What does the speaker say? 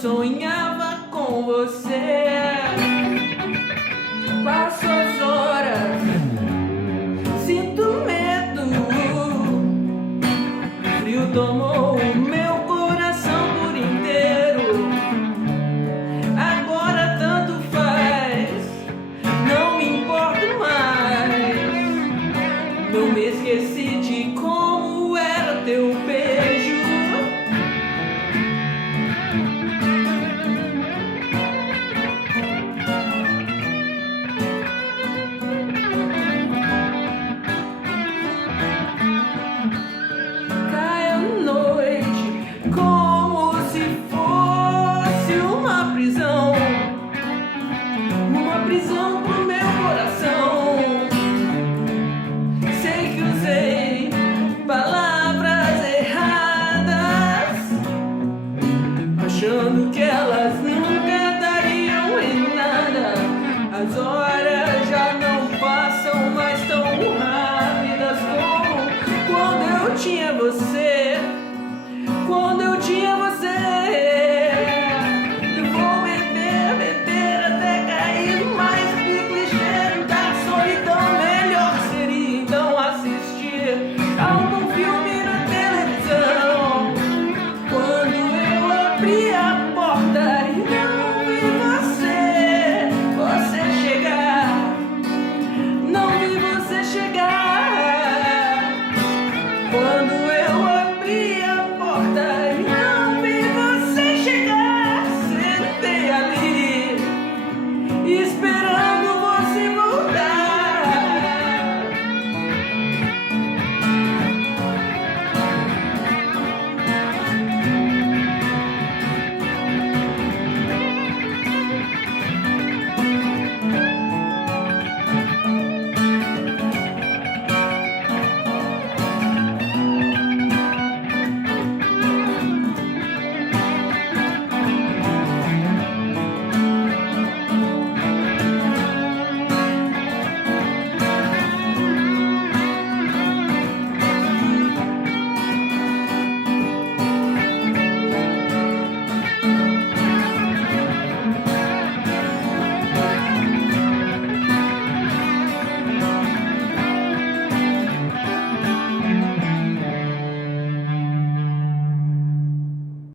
sonhava com você. Passo as horas, sinto medo, frio tomou o meu coração por inteiro. Agora tanto faz, não me importo mais. Não me esqueci de como era teu beijo. Cai a noite como se fosse uma prisão pro meu coração. Sei que usei palavras erradas, achando que elas nunca dariam em nada. As horas já não passam mais tão rápidas como quando eu tinha você.